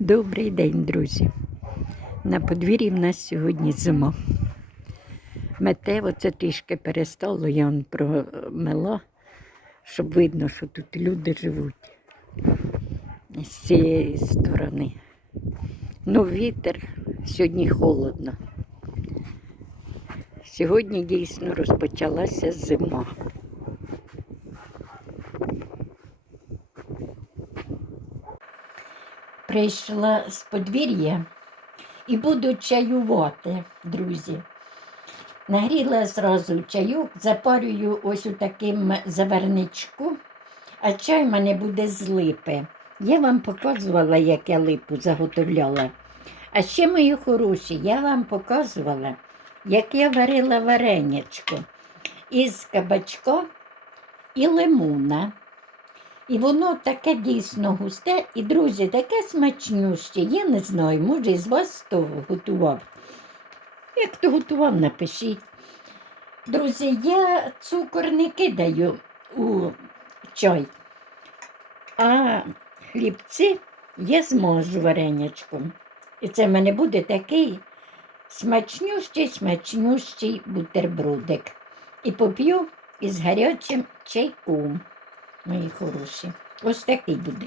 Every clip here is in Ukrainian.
Добрий день, друзі. На подвір'ї в нас сьогодні зима. Мете, оце трішки перестало, я он промела, щоб видно, що тут люди живуть з цієї сторони. Ну, вітер, сьогодні холодно. Сьогодні дійсно розпочалася зима. Прийшла з подвір'я і буду чаювати, друзі. Нагріла зразу чайок, запарюю ось у таким заверничку, а чай в мене буде з липи. Я вам показувала, як я липу заготовляла. А ще, мої хороші, я вам показувала, як я варила варенячко із кабачка і лимона. І воно таке дійсно густе. І, друзі, таке смачнюще. Я не знаю, може, із вас хто готував. Як хто готував, напишіть. Друзі, я цукор не кидаю у чай, а хлібці я зможу варенячком. І це в мене буде такий смачнющий, смачнющий бутербродик. І поп'ю із гарячим чайком мої хороші. Ось такий буде.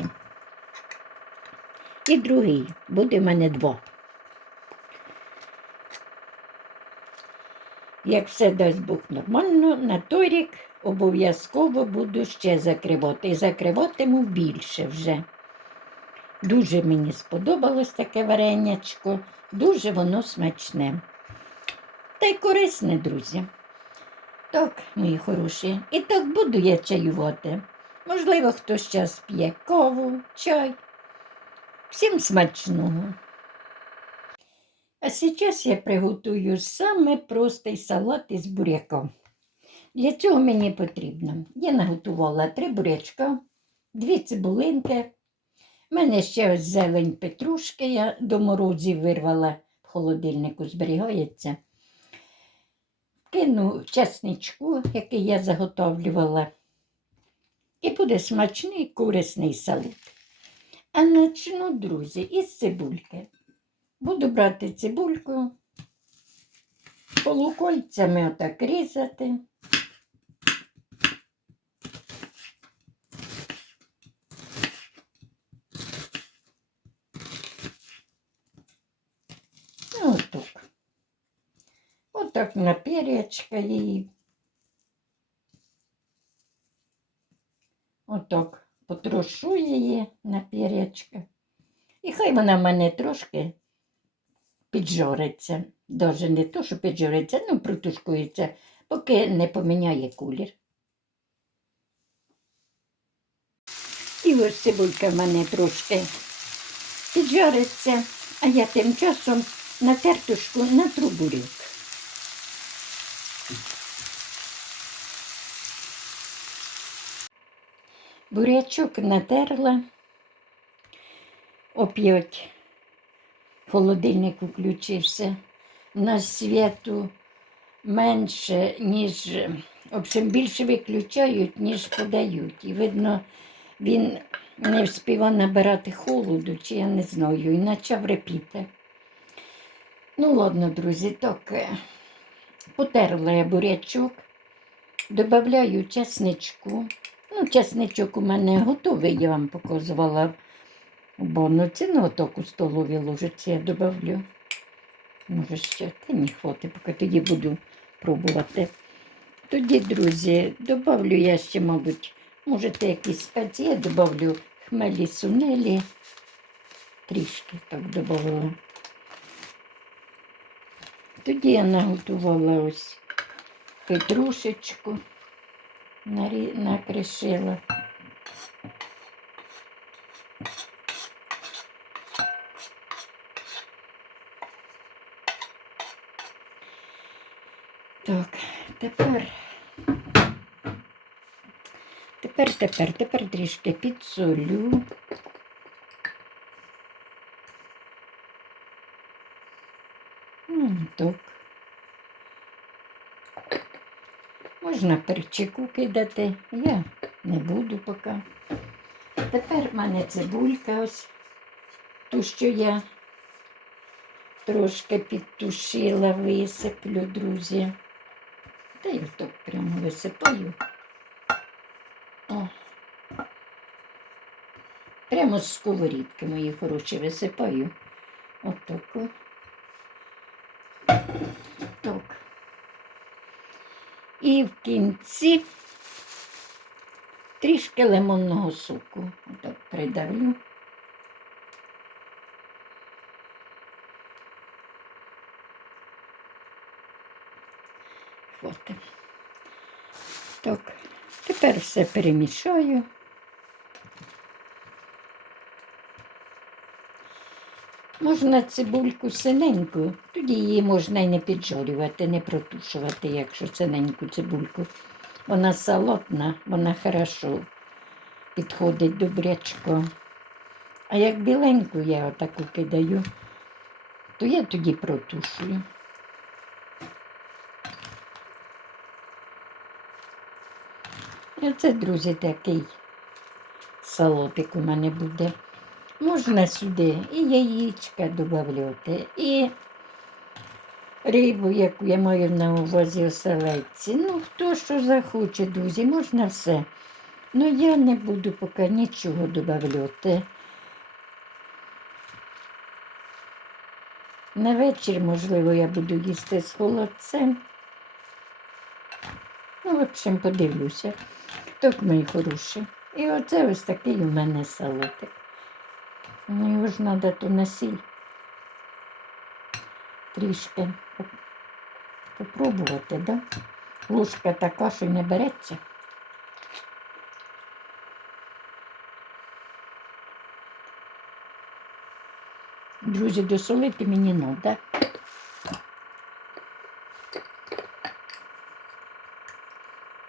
І другий, буде в мене два. Як все дасть Бог нормально, на той рік обов'язково буду ще закривати. І закриватиму більше вже. Дуже мені сподобалось таке варенячко, дуже воно смачне. Та й корисне, друзі. Так, мої хороші, і так буду я чаювати. Можливо, хтось час п'є каву, чай. Всім смачного. А зараз я приготую саме простий салат із буряком. Для цього мені потрібно. Я наготувала три бурячка, дві цибулинки. У мене ще ось зелень петрушки, я до морозів вирвала в холодильнику, зберігається. Кину чесничку, який я заготовлювала. І буде смачний корисний салат. А начну, друзі, із цибульки. Буду брати цибульку, полукольцями отак різати. Ну, Отак. Отак на перечка її. Отак потрошу її на перечка. І хай вона в мене трошки піджориться. Даже не то, що піджориться, ну протушкується, поки не поміняє колір. І ось цибулька в мене трошки піджариться, а я тим часом на тертушку натру буряк. Бурячок натерла, оп'ять холодильник включився. На світу менше, ніж, в общем, більше виключають, ніж подають. І видно, він не вспівав набирати холоду, чи я не знаю, і почав репіти. Ну, ладно, друзі, так е, потерла я бурячок, додаю чесничку. Ну, чесничок у мене готовий, я вам показувала. Бо ну це ну отак у столові ложиці я додавлю. Може ще та ні хватить, поки тоді буду пробувати. Тоді, друзі, додавлю я ще, мабуть, можете якісь спеції, я додавлю хмелі сунелі. Трішки так додавала. Тоді я наготувала ось петрушечку, накришила. Так, тепер. Тепер, тепер, тепер трішки підсолю. М, Так. Можна перчику кидати, я не буду поки. Тепер в мене цибулька ось ту, що я трошки підтушила, висиплю, друзі. Та й отак прямо висипаю. О. Прямо з сковорідки мої хороші висипаю. Отако. І в кінці трішки лимонного соку. Отак придавлю. Хватить. Так, тепер все перемішаю. Можна цибульку синеньку, тоді її можна і не піджарювати, не протушувати, якщо синеньку цибульку. Вона салатна, вона хорошо підходить до брячка. А як біленьку я отаку кидаю, то я тоді протушую. І оце, друзі, такий салатик у мене буде. Можна сюди і яєчка додати, і рибу, яку я маю на увазі оселедці. Ну, хто що захоче, друзі, можна все. Ну я не буду поки нічого додати. На вечір, можливо, я буду їсти з холодцем. Ну, в общем, подивлюся. Так, мої хороші. І оце ось такий у мене салатик. Ну, його ж треба то на сіль. Трішки попробувати, да? Ложка така, що не береться. Друзі, досолити мені треба.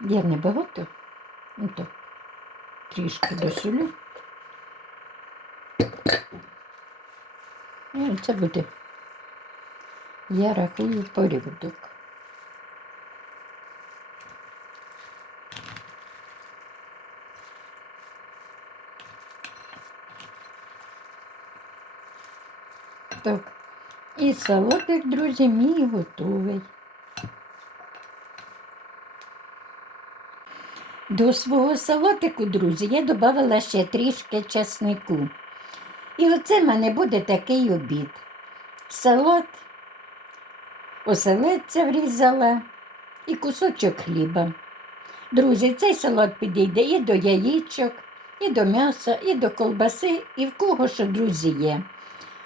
Я не багато. Ну так, трішки досолю. І це буде. Я рахую порядок. Так. І салатик, друзі, мій готовий. До свого салатику, друзі, я додала ще трішки часнику. І оце в мене буде такий обід. Салат, оселедця врізала і кусочок хліба. Друзі, цей салат підійде і до яєчок, і до м'яса, і до колбаси, і в кого що, друзі, є.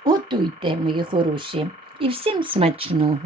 Готуйте, мої хороші, і всім смачного.